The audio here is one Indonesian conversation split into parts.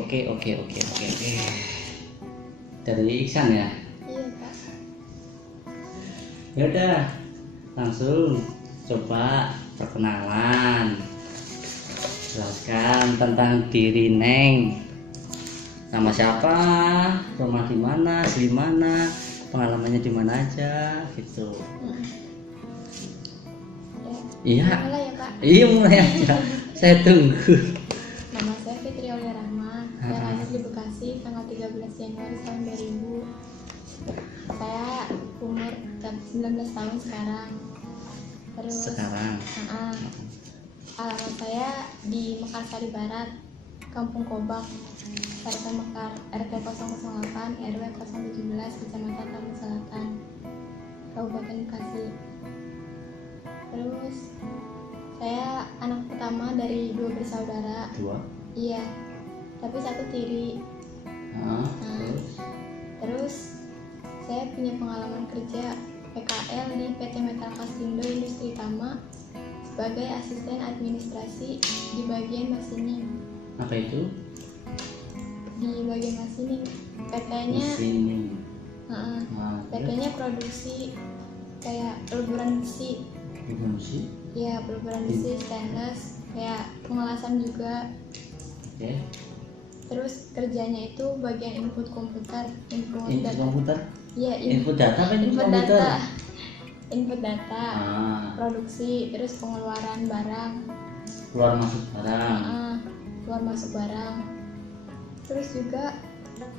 oke. Dari Iksan ya? Iya Pak. Ya udah, langsung coba perkenalan. Jelaskan tentang diri Neng. Nama siapa? Rumah di mana? Asli mana? Pengalamannya di mana aja gitu. Iya. Mulai ya Pak. Iya mulai aja. Saya tunggu. Nama saya Fitri Aulia Rahma. Saya lahir di Bekasi tanggal 13 Januari tahun 2000. Saya umur 19 tahun sekarang. Terus Sekarang. alamat saya di Mekarsari Barat, Kampung Kobak, RT Mekar, RT 008, RW 017, Kecamatan Taman Selatan, Kabupaten Bekasi. Terus saya anak pertama dari 2 bersaudara. 2. Iya, tapi 1 tiri. Terus saya punya pengalaman kerja PKL di PT Metal Kastindo Industri Tama sebagai asisten administrasi di bagian masining. Apa itu? Di bagian masining, PT-nya PT-nya produksi kayak peluburan besi. Ya, peluburan besi stainless, kayak pengelasan juga. Oke. Terus kerjanya itu bagian input komputer, input data. Komputer? Iya, Input data kan input komputer. data. Input data. Produksi, terus pengeluaran barang. Keluar masuk barang. Keluar masuk barang. Terus juga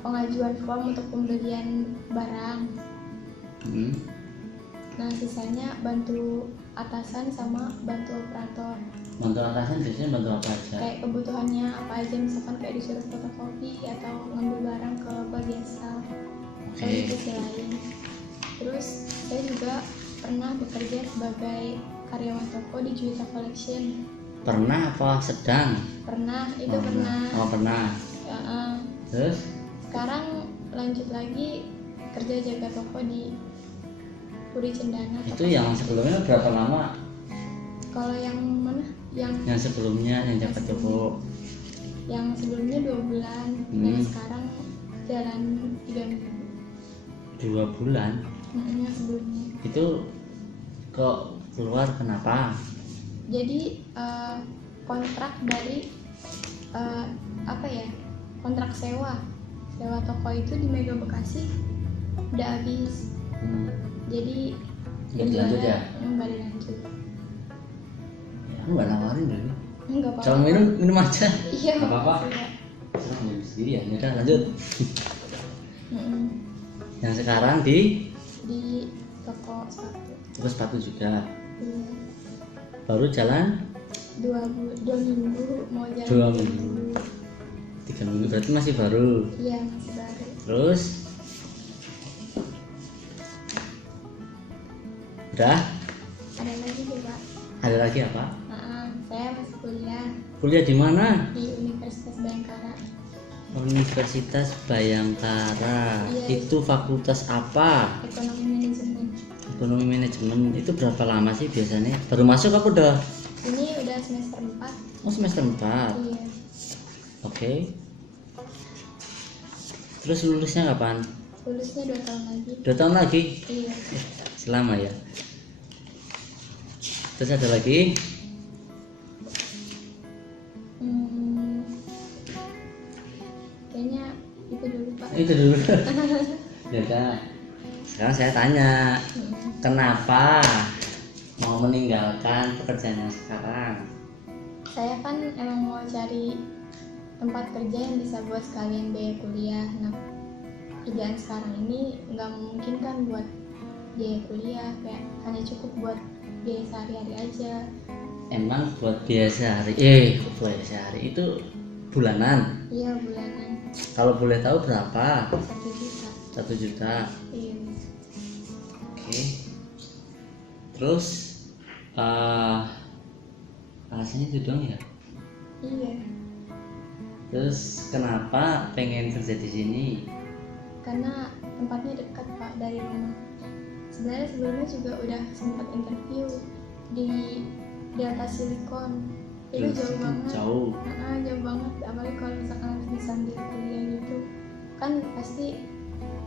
pengajuan form untuk pembelian barang. Nah, sisanya bantu atasan sama bantu operator. Bantu atasan biasanya bantu apa aja? Kayak kebutuhannya apa aja, misalkan kayak disuruh fotokopi atau ngambil barang ke bagian staff. Atau divisi lain. Terus saya juga pernah bekerja sebagai karyawan toko di Juwita Collection. Pernah apa sedang? Pernah, itu pernah. Oh pernah. Terus? Sekarang lanjut lagi kerja jaga toko di Puri Cendana. Itu yang sebelumnya berapa lama? Kalau yang mana? Yang sebelumnya yang jaga toko. Yang sebelumnya 2 bulan. Yang sekarang jalan 3 minggu. 2 bulan? Yang sebelumnya. Itu kok keluar kenapa? Jadi kontrak dari kontrak sewa toko itu di Mega Bekasi udah habis. Jadi nggak dilanjut ya? Nggak dilanjut. Ya, aku nggak nawarin dulu. Nggak apa-apa. Kalau minum aja. Iya. Nggak apa-apa. Serang minum sendiri ya. Udah lanjut. Yang sekarang di toko sepatu. Toko sepatu juga. Iya. Baru jalan 2 minggu, mau jalan 2 minggu. 3 minggu berarti masih baru. Iya, masih baru. Terus udah? Ada lagi sih Pak. Ada lagi apa? Saya masih kuliah. Kuliah di mana? Di Universitas Bayangkara. Universitas Bayangkara. Iya. Itu fakultas apa? Ekonomi Manajemen. Ekonomi Manajemen. Itu berapa lama sih biasanya? Baru masuk apa udah? Ini udah semester 4. Oh semester 4. Iya. Oke. Terus lulusnya kapan? Lulusnya 2 tahun lagi. 2 tahun lagi? Iya. Selama ya. Terus ada lagi? Kayaknya itu dulu Pak. Itu dulu. Ya udah. Sekarang saya tanya, kenapa mau meninggalkan pekerjaan yang sekarang? Saya kan emang mau cari tempat kerja yang bisa buat sekalian biaya kuliah. Nah, kerjaan sekarang ini nggak memungkinkan buat biaya kuliah, kayak hanya cukup buat biaya sehari-hari aja. Emang buat biaya sehari? Buat sehari itu bulanan? Iya, bulanan. Kalau boleh tahu berapa? 1 juta. 1 juta. Iya. Oke. Terus alasannya itu dong ya? Iya. Terus kenapa pengen kerja di sini? Karena tempatnya dekat Pak dari rumah. Sebenarnya sebelumnya juga udah sempat interview di Delta Silicon, Itu jauh banget. Jauh. Jauh banget, apalagi kalau misalkan harus disambil kuliah gitu kan pasti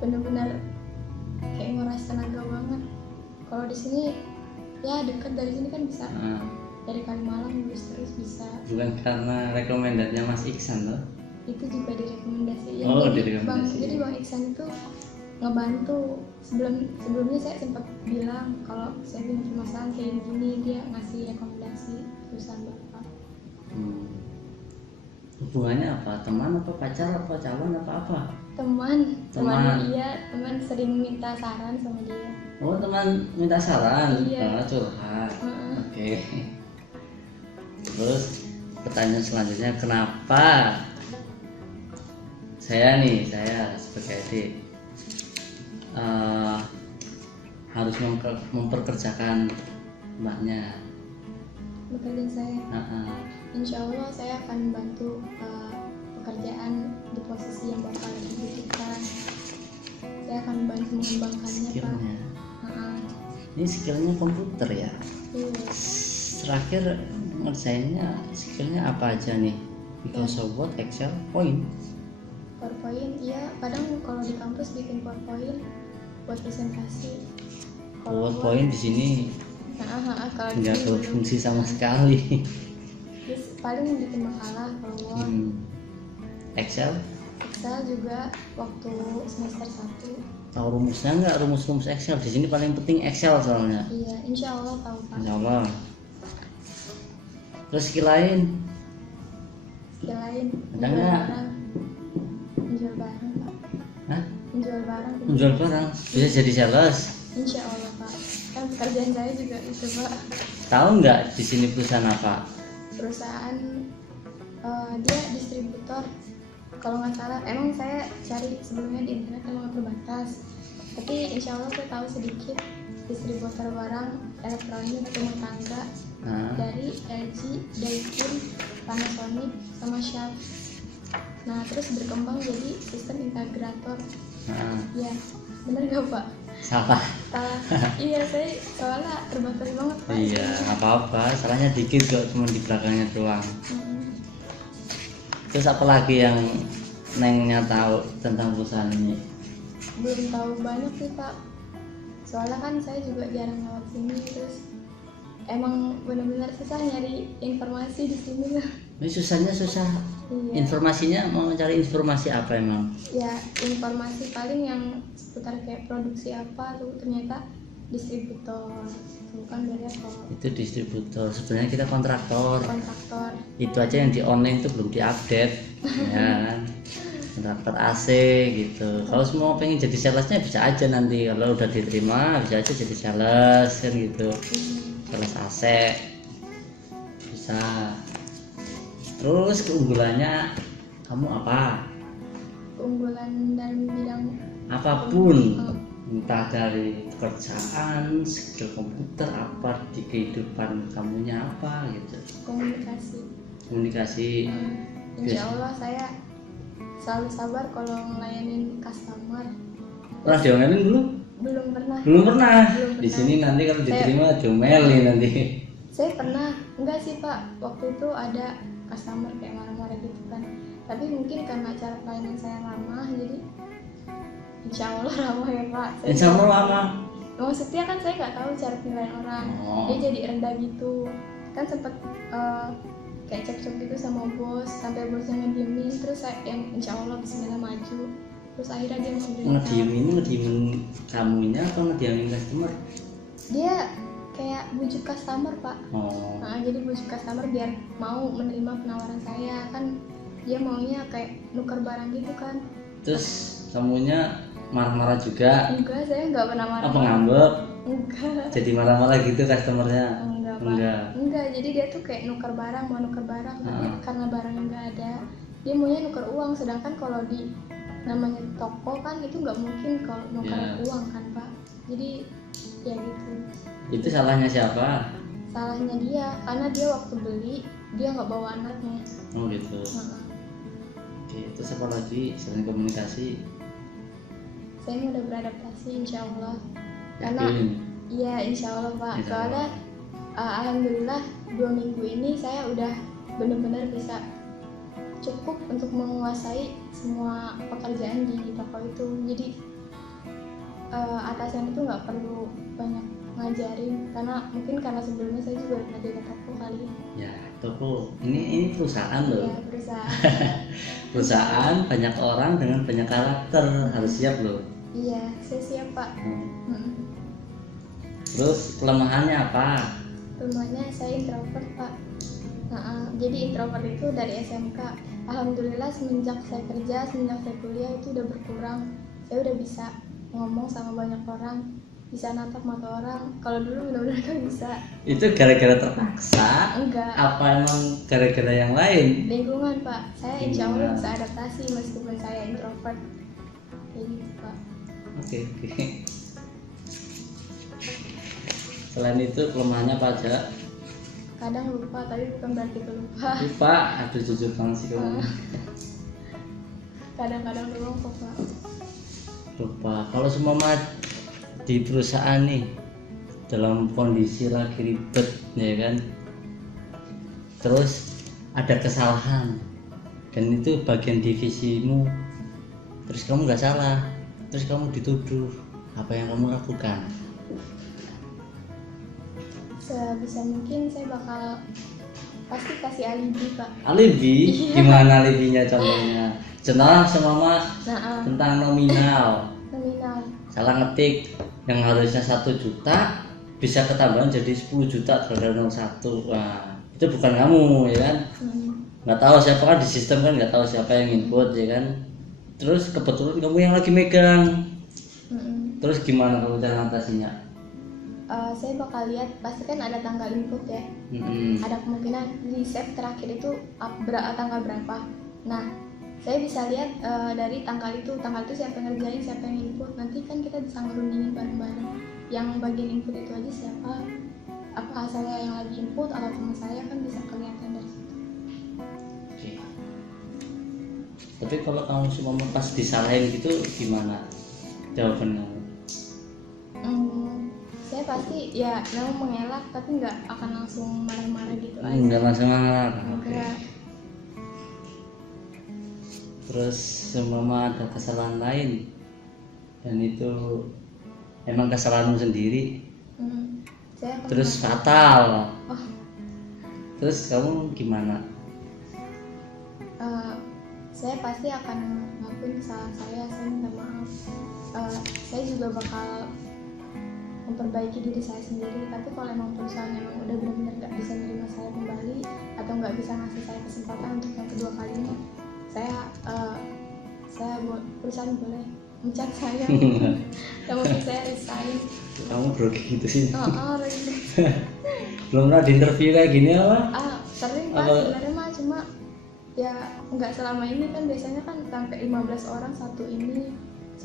benar-benar kayak nguras tenaga banget. Kalau di sini ya dekat, dari sini kan bisa dari Kalimalang terus bisa. Bukan karena rekomendasinya Mas Iksan loh? Itu juga direkomendasiin. Jadi Bang Iksan itu ngebantu. Sebelumnya saya sempat bilang kalau saya punya permasalahan kayak gini, dia ngasih rekomendasi perusahaan Bapak. Hubungannya apa? Teman apa pacar apa calon apa? Teman. Iya, teman sering minta saran sama dia. Oh, teman minta saran? Iya. Curhat. Oke. Terus pertanyaan selanjutnya, kenapa saya sebagai adik harus memperkerjakan mbaknya? Bekerjaan saya. Insya Allah saya akan membantu pekerjaan di posisi yang Bapak lagi butuhkan. Saya akan membantu mengembangkannya, skillnya. Pak. Ini skillnya komputer ya? Iya. Terakhir ngerjainnya skillnya apa aja nih? Microsoft Word, Excel, PowerPoint. Iya. Kadang kalau di kampus bikin PowerPoint buat presentasi. PowerPoint di sini kalau nggak berfungsi sama sekali. Terus paling bikin makalah kalau Excel juga waktu semester 1. tahu rumusnya nggak? Rumus Excel di sini paling penting Excel soalnya. Iya, insya Allah tahu Pak. Insya Allah. Terus skill lain ada nggak? Menjual barang Pak. Hah? Menjual barang bisa jadi sales? Insya Allah Pak, kan pekerjaan saya juga itu Pak. Tahu nggak di sini perusahaan apa? Perusahaan dia distributor kalau nggak salah. Emang saya cari sebelumnya di internet emang terbatas, tapi insya Allah saya tahu sedikit distributor barang elektronik rumah tangga dari LG, Daikin, Panasonic, sama Sharp. Nah terus berkembang jadi sistem integrator. Ya bener nggak Pak? Salah. Iya, saya soalnya terbatas banget Pak. Iya, apa-apa, salahnya dikit kok, cuma di belakangnya doang. Terus apa lagi yang Nengnya tahu tentang perusahaan ini? Belum tahu banyak sih Pak, soalnya kan saya juga jarang lewat sini, terus emang benar-benar susah nyari informasi di sini. Ini susah. Iya. Informasinya mau cari informasi apa emang? Ya informasi paling yang seputar kayak produksi apa tuh, ternyata distributor itu kan beda kok. Itu distributor, sebenarnya kita kontraktor. Itu aja yang di online itu belum diupdate. Ya kan? Kontraktor AC gitu. Kalau semua pengen jadi salesnya bisa aja nanti, kalau udah diterima bisa aja jadi sales kan gitu. Sales AC bisa. Terus keunggulannya kamu apa? Keunggulan dalam bidang apapun, entah dari pekerjaan, skill komputer, apa di kehidupan kamunya apa gitu. Komunikasi. Insya Allah saya selalu sabar kalau ngelayanin customer. Pernah diomelin dulu? Belum pernah. Di sini nanti kalau diterima diomelin nanti. Saya pernah, enggak sih Pak, waktu itu ada customer kayak marah-marah gitu kan, tapi mungkin karena cara pelayanan saya ramah, jadi insya Allah ramah ya Pak. Insya Allah ramah. Maksudnya kan saya nggak tahu cara penilaian orang, dia jadi rendah gitu kan, sempet kayak cekcok gitu sama bos, sampai bosnya ngediemin, terus saya yang insya Allah bismillah maju, terus akhirnya dia ngediemin kamunya atau ngediemin customer? Dia kayak bujuk customer Pak. Jadi bujuk customer biar mau menerima penawaran saya, kan dia maunya kayak nuker barang gitu kan. Terus kamunya marah-marah juga? Enggak, saya nggak pernah marah. Apa ngambek? Enggak. Jadi marah-marah gitu customernya? Enggak, jadi dia tuh kayak mau nuker barang, tapi karena barangnya nggak ada, dia maunya nuker uang, sedangkan kalau di namanya toko kan itu nggak mungkin kalau nuker uang kan Pak. Jadi ya gitu. Itu salahnya siapa? Salahnya dia, karena dia waktu beli dia nggak bawa anaknya. Oh gitu. Oke, terus apa lagi selain komunikasi? Saya udah beradaptasi insya Allah. Karena iya insya Allah Pak. Soalnya alhamdulillah 2 minggu ini saya udah benar-benar bisa cukup untuk menguasai semua pekerjaan di toko itu. Jadi atasan itu nggak perlu banyak ngajarin, karena sebelumnya saya juga pernah jaga toko kali. Ya, toko ini perusahaan loh. Iya, perusahaan. Perusahaan banyak orang dengan banyak karakter, harus siap loh. Iya, saya siap Pak. Terus kelemahannya apa? Kelemahannya saya introvert Pak. Jadi introvert itu dari SMK. Alhamdulillah semenjak saya kerja, semenjak saya kuliah itu udah berkurang. Saya udah bisa ngomong sama banyak orang, bisa natap mata orang. Kalau dulu benar-benar gak bisa. Itu gara-gara terpaksa? Enggak. Apa emang gara-gara yang lain? Lingkungan Pak. Saya insya Allah bisa adaptasi meskipun saya introvert. Kayak gitu Pak. Oke. Selain itu kelemahannya apa aja? Kadang lupa, tapi bukan berarti pelupa. Lupa, aduh jujur banget sih kamu. Kadang-kadang doang kok Pak. Lupa. Kalau semua di perusahaan nih dalam kondisi lagi ribet ya kan, terus ada kesalahan dan itu bagian divisimu, terus kamu nggak salah, terus kamu dituduh, apa yang kamu lakukan? Sebisa mungkin saya bakal pasti kasih alibi Pak. Alibi? Iya. Gimana alibinya contohnya? Contoh sama tentang nominal salah ngetik, yang harusnya 1 juta bisa ketambahan jadi 10 juta gara-gara 01. Wah, itu bukan kamu ya kan. Nggak tahu siapa kan di sistem kan, nggak tahu siapa yang input ya kan. Terus kebetulan kamu yang lagi megang. Terus gimana kamu cara ngatasinya? Saya bakal lihat, pasti kan ada tanggal input ya. Ada kemungkinan di set terakhir itu tanggal berapa. Nah, saya bisa lihat dari tanggal itu siapa yang ngerjain, siapa yang input. Nanti kan kita bisa ngerundingin bareng-bareng. Yang bagian input itu aja siapa, apa saya yang lagi input atau teman saya, kan bisa kelihatan dari situ. Oke. Tapi kalau kamu cuma pas disalahin gitu gimana jawaban kamu? Saya pasti ya memang mengelak, tapi nggak akan langsung marah-marah gitu aja. Nggak langsung marah. Enggak. Terus semua ada kesalahan lain dan itu emang kesalahanmu sendiri, Saya terus fatal. Terus kamu gimana? Saya pasti akan ngakuin kesalahan saya minta maaf. Saya juga bakal memperbaiki diri saya sendiri. Tapi kalau emang perusahaan emang udah benar-benar nggak bisa menerima saya kembali atau nggak bisa ngasih saya kesempatan untuk yang kedua kalinya, perusahaan boleh mencat saya. Dan mungkin saya resign. Kamu grogi gitu sih. Gitu. Belum pernah di interview kayak gini apa? Sering Pak, sebenarnya mah, cuma ya nggak selama ini kan. Biasanya kan sampai 15 orang satu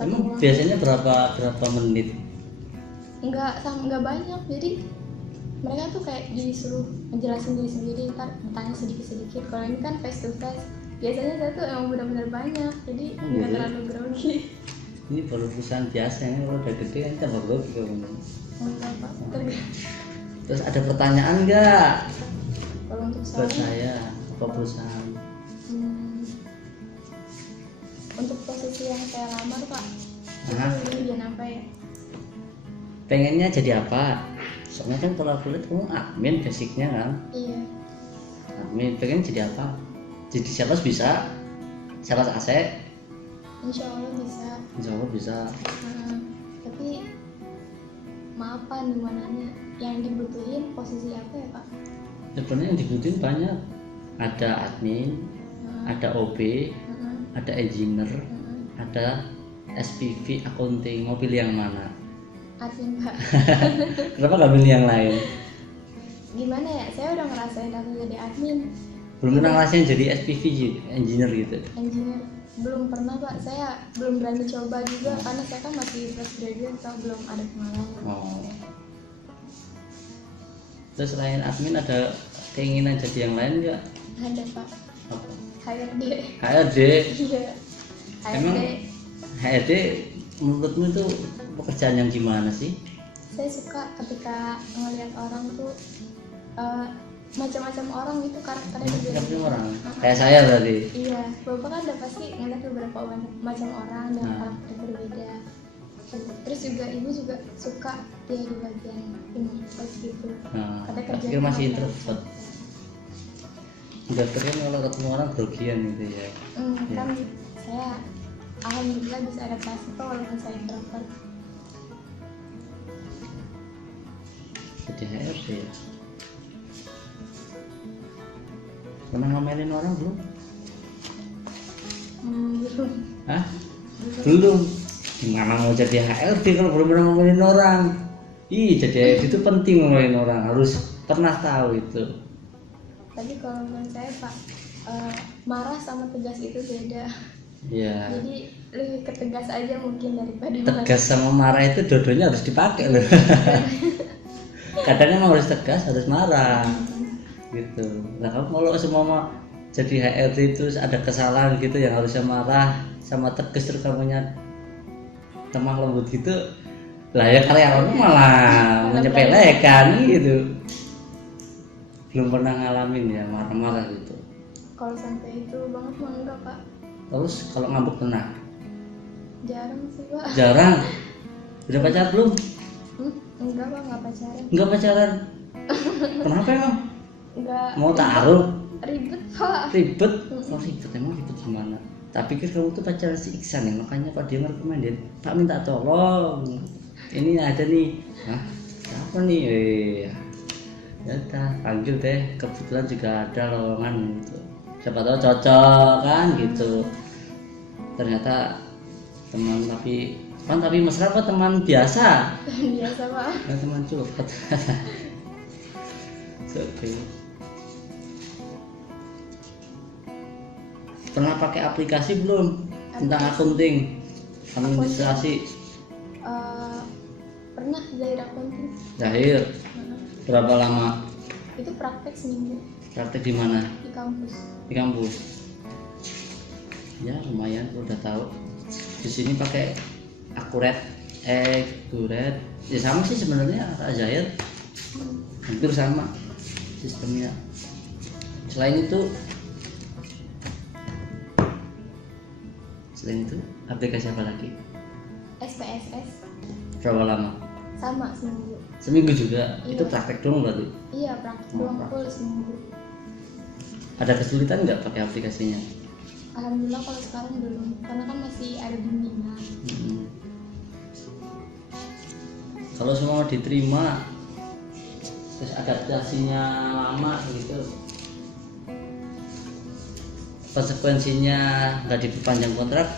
Emang biasanya berapa menit? Nggak banyak, jadi mereka tuh kayak disuruh ngejelasin diri sendiri, ntar bertanya sedikit-sedikit. Kalau ini kan face to face, biasanya saya tuh emang benar-benar banyak, jadi nggak terlalu grogi. Ini baru perusahaan biasa, ini kalau udah gede kan tambah grogi kamu. Enggak Pak, Terus ada pertanyaan nggak? Kalau untuk buat saya apa perusahaan? Untuk posisi yang saya lamar Pak, itu bagian apa ya? Pengennya jadi apa? Soalnya kan kalau aku lihat kamu admin basicnya kan. Iya. Admin, pengen jadi apa? Jadi sales bisa? Sales AC? Insya Allah bisa. Insya Allah bisa. Tapi maaf Pak, dimananya yang dibutuhin posisi apa ya Pak? Sebenarnya yang dibutuhin banyak. Ada admin, ada OB, ada engineer, ada SPV, accounting. Mau pilih yang mana? Admin Pak. Kenapa nggak pilih yang lain? Gimana ya, saya udah ngerasain rasanya jadi admin. Belum pernah ngerasain jadi SPV engineer gitu? Engineer belum pernah Pak, saya belum berani coba juga karena saya kan masih fresh graduate, so belum ada pengalaman. Terus selain admin ada keinginan jadi yang lain nggak? Ada Pak. Apa? HRD. HRD? Iya. Emang HRD menurutmu itu pekerjaan yang gimana sih? Saya suka ketika ngelihat orang tuh macam-macam orang itu karakternya Macam berbeda. orang kayak saya tadi. Iya, bapak kan udah pasti ngeliat beberapa macam orang dengan Nah. karakter berbeda. Terus juga ibu juga suka dia di bagian ini pas gitu. Nah, Ada tak kerjaan pikir masih apa? introvert. Udah kan kalau ketemu orang grogian gitu ya. Kan saya alhamdulillah bisa adaptasi kok walaupun saya introvert. Jadi HRD ya. Pernah ngomelin orang belum? Belum. Hah? Belum. Gimana mau jadi HRD kalau belum pernah ngomelin orang? Ih, jadi HRD itu penting ngomelin orang, harus pernah tahu itu. Tapi kalau menurut saya Pak, marah sama tegas itu beda. Iya. Jadi lebih ke tegas aja mungkin daripada Tegas sama marah itu dua-duanya harus dipakai loh. Kadang emang harus tegas, harus marah. Gitu. Nah kamu kalau semua mau jadi HRD itu ada kesalahan gitu yang harusnya marah sama tegas terus kamunya lemah lembut gitu, lah ya karyawannya malah menyepelekan gitu. Belum pernah ngalamin ya marah-marah gitu. Kalau sampai itu banget mah enggak Pak. Terus kalau ngambek pernah? Jarang sih Pak. Jarang. Udah pacar belum? Enggak Pak, enggak pacaran. Enggak pacaran. Kenapa emang? Enggak. Mau taruh? Ribet Pak. Ribet? Oh ribet, emang ribet gimana? Tak pikir kamu tuh pacaran si Iksan ya, makanya Pak dia merekomendin, Pak minta tolong, ini ada nih. Hah? Siapa nih? Ya udah, panggil deh, kebetulan juga ada lowongan gitu. Siapa tahu cocok kan gitu. Ternyata teman tapi mesra apa teman biasa? Biasa Pak. Ya, teman curhat. Oke. Pernah pakai aplikasi belum tentang akunting, administrasi? Pernah Zahir accounting. Zahir. Berapa lama? Itu praktek seminggu Praktek di mana? di kampus. Di kampus. Ya lumayan, udah tahu. Di sini pakai Accurate. Ya sama sih sebenarnya Zahir. Hampir sama sistemnya. Selain itu aplikasi apa lagi? SPSS Berapa lama? sama seminggu. Seminggu juga. Iya. Itu praktek doang berarti. Iya praktek doang full seminggu. Ada kesulitan nggak pakai aplikasinya? Alhamdulillah kalau sekarang belum, karena kan masih ada bimbingan. Kalau semua diterima, terus adaptasinya lama gitu, konsekuensinya nggak diperpanjang kontrak,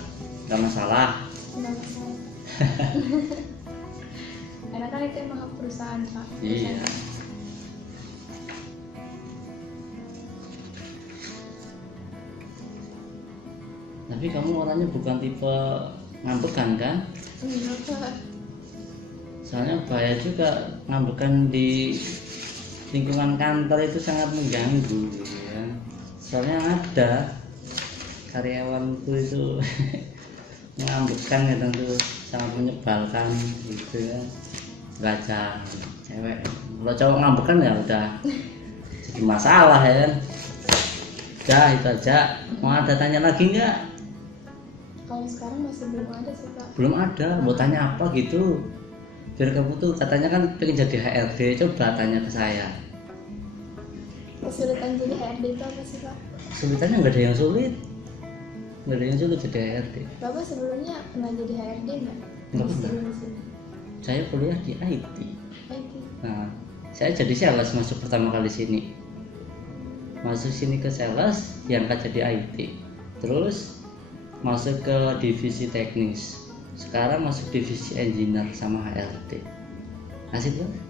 nggak masalah. Nggak masalah. Karena kan itu emang hak perusahaan Pak. Iya. Tapi kamu orangnya bukan tipe ngambekan kan? Enggak Pak. Soalnya bahaya juga ngambekan di lingkungan kantor itu sangat mengganggu ya. Soalnya ada karyawanku itu mengambekan ya tentu sangat menyebalkan gitu ya. Baca cewek, kalau cowok ngambekan ya udah jadi masalah ya kan. Udah itu aja. Mau ada tanya lagi nggak? Kalau sekarang masih belum ada sih Pak. Belum ada. Mau tanya apa gitu? Biar kamu tuh katanya kan pengen jadi HRD, coba tanya ke saya. Kesulitan jadi HRD itu apa sih Pak? Kesulitannya nggak ada yang sulit, nggak ada yang sulit jadi HRD. Bapak sebelumnya pernah jadi HRD nggak? Nggak pernah. Sebelum sini. Saya kuliah di IT. IT. Nah, saya jadi sales masuk pertama kali sini. Masuk sini ke sales, diangkat jadi IT. Terus masuk ke divisi teknis. Sekarang masuk divisi engineer sama HRD. Asik banget.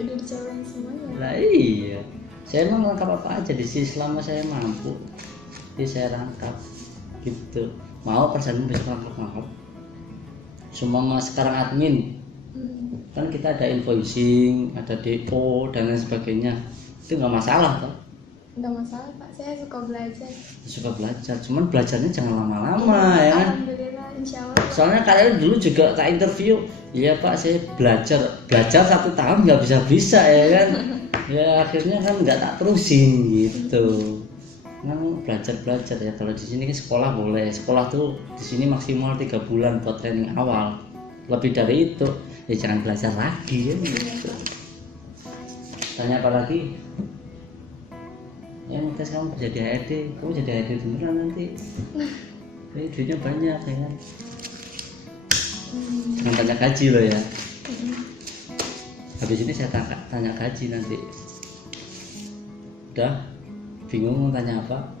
Udah dicobain semuanya. Lah iya. Saya mau rangkap apa aja di sini selama saya mampu. Jadi saya rangkap gitu. Mau persen besok rangkap. Semua sekarang admin. Kan kita ada invoicing, ada depo dan lain sebagainya. Itu nggak masalah toh. Nggak masalah Pak, saya suka belajar. Suka belajar, cuman belajarnya jangan lama-lama ya kan. Alhamdulillah, insya Allah. Soalnya kalian dulu juga tak interview, iya Pak saya belajar 1 tahun nggak bisa ya kan. Ya akhirnya kan nggak tak terusin gitu. Kan belajar ya, kalau di sini kan sekolah boleh, sekolah tuh di sini maksimal 3 bulan buat training awal, lebih dari itu ya jangan belajar lagi ya gitu. Tanya apa lagi? Ya tes kamu jadi HRD, kamu jadi HRD beneran nanti. Duitnya banyak ya kan. Jangan tanya gaji loh ya. Habis ini saya tanya gaji nanti. Udah bingung mau tanya apa?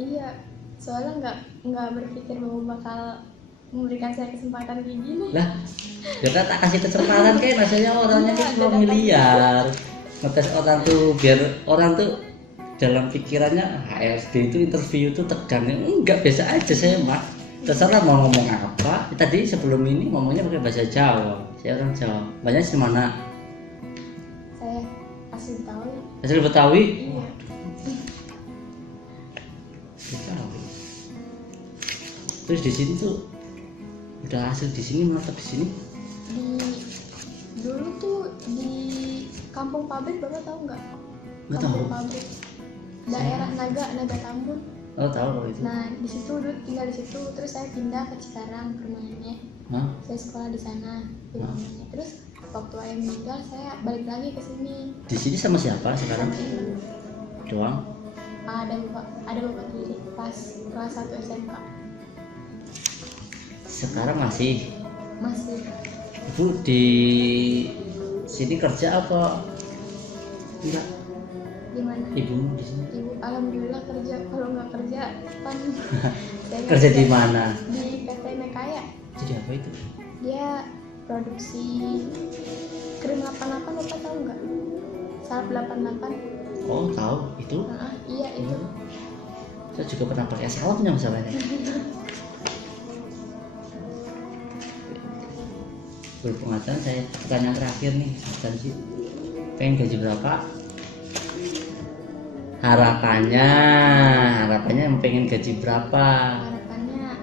Iya, soalnya nggak berpikir bahwa bakal memberikan saya kesempatan kayak gini. Lah, ya kan tak kasih kesempatan kayak rasanya orangnya kan 10 miliar. Ngetes orang tuh biar orang tuh dalam pikirannya HRD itu interview itu tegang. Enggak, biasa aja saya mah. Terserah mau ngomong apa. Tadi sebelum ini ngomongnya pakai bahasa Jawa. Saya orang Jawa. Banyak di mana? Saya asli Betawi. Asli Betawi? Iya. Betawi. Terus di sini tuh udah hasil di sini, menetap di sini? Dulu tuh di Kampung Pabrik, Bapak tahu nggak? Nggak tahu. Kampung Pabrik. Daerah Naga Tambun. Oh tahu kalau itu. Nah di situ dulu tinggal di situ, terus saya pindah ke Cikarang permanennya. Hah? Saya sekolah di sana permanennya. Terus waktu ayah meninggal saya balik lagi ke sini. Di sini sama siapa sekarang? Doang? Ada bapak tiri pas kelas 1 SMK. Sekarang masih? Masih. Ibu di sini kerja apa? Enggak. Gimana? Ibumu di sini? Ibu alhamdulillah kerja. Kalau nggak kerja kan saya nggak Kerja di mana? Di PT Mekaya. Jadi apa itu? Dia produksi krim 88, Bapak tahu nggak? Salep 88. Oh tahu itu? Iya itu. Saya juga pernah pakai salepnya masalahnya. Berpenghasilan saya pertanyaan terakhir nih, sih pengen gaji berapa? Harapannya pengen gaji berapa? Harapannya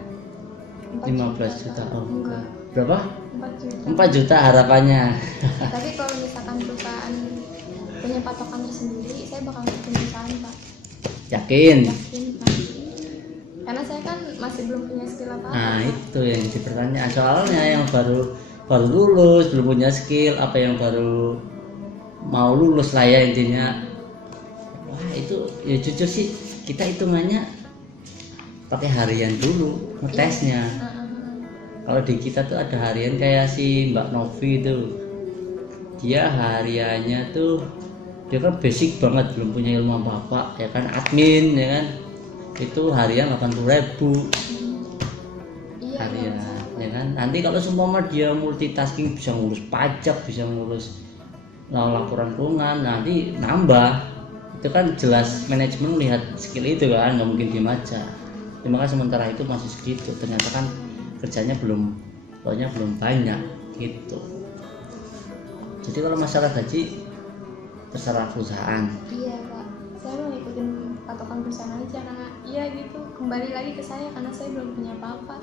15 juta. Oh, enggak. Berapa? 4 juta. 4 juta harapannya. Tapi kalau misalkan perusahaan punya patokan tersendiri, saya bakal bikin perusahaan, Pak. Yakin? Yakin, Pak. Karena saya kan masih belum punya skill apa-apa. Nah itu yang jadi pertanyaan, soalnya yang baru lulus belum punya skill, apa yang baru mau lulus lah ya intinya. Wah itu ya jujur sih kita hitungannya pakai harian dulu ngetesnya. Kalau di kita tuh ada harian kayak si Mbak Novi itu, dia hariannya tuh dia kan basic banget, belum punya ilmu apa-apa ya kan, admin ya kan, itu harian 80.000 harian ya kan. Nanti kalau semua dia multitasking, bisa ngurus pajak, bisa ngurus laporan keuangan, nanti nambah. Itu kan jelas manajemen lihat skill itu kan, nggak mungkin diem aja. Cuma kan sementara itu masih segitu, ternyata kan kerjanya belum banyak gitu. Jadi kalau masalah gaji terserah perusahaan. Iya Pak, saya mau ngikutin patokan perusahaan aja karena iya gitu, kembali lagi ke saya karena saya belum punya apa-apa.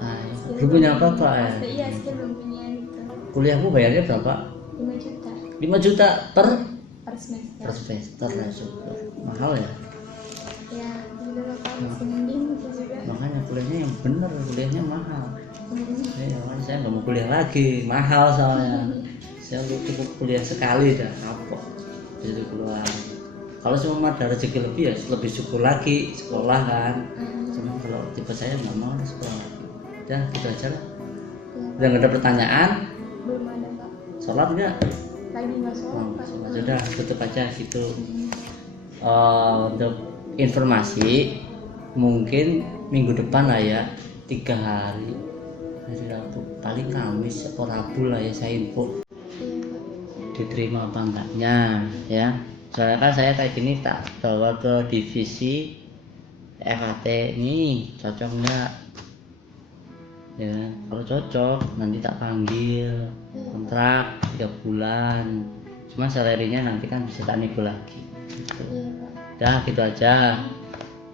Belum punya apa-apa ya? Iya, saya belum punya gitu. Kuliahmu bayarnya berapa? 5 juta 5 juta per semester. Ya syukur. Mahal ya? Ya, gitu loh Pak, masih mending gitu juga. Makanya kuliahnya yang bener, kuliahnya mahal. Ya, saya nggak mau kuliah lagi, mahal soalnya. Saya cukup kuliah sekali dah kapok. Jadi keluar. Kalau semua ada rezeki lebih ya lebih syukur lagi sekolah kan. Cuma kalau tipe saya nggak mau sekolah lagi. Udah gitu aja lah. Udah nggak ada pertanyaan? Belum ada Pak. Sholat nggak? Lagi nggak sholat Pak. Sudah tutup aja gitu. Untuk informasi mungkin minggu depan lah ya, 3 hari Rabu, paling Kamis atau Rabu lah ya saya info diterima apa enggaknya ya. Soalnya kan saya kayak gini tak bawa ke divisi FHT, ini cocok enggak ya. Kalau cocok nanti tak panggil kontrak 3 bulan, cuma salarinya nanti kan bisa tak nego lagi gitu. Udah gitu aja,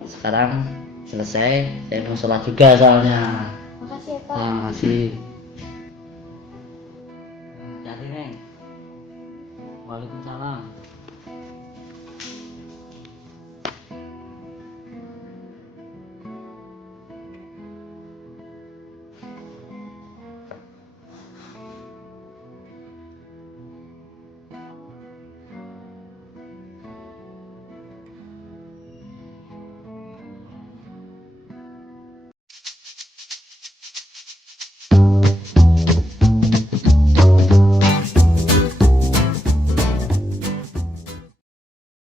sekarang selesai, saya mau sholat juga soalnya. Makasih ya Pak. Makasih. Jadi Neng. Waalaikumsalam.